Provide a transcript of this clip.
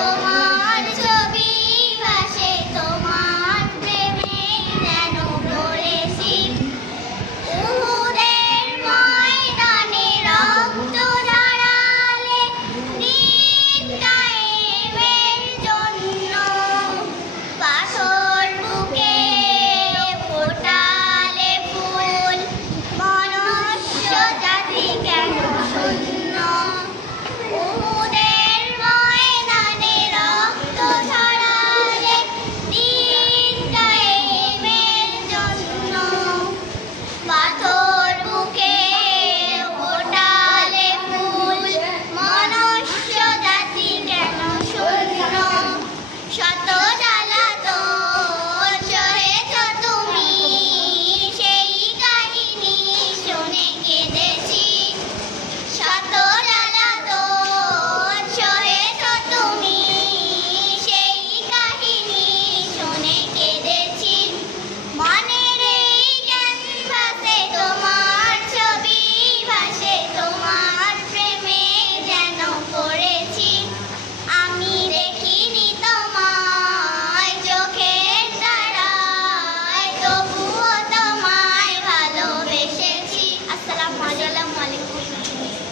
so much.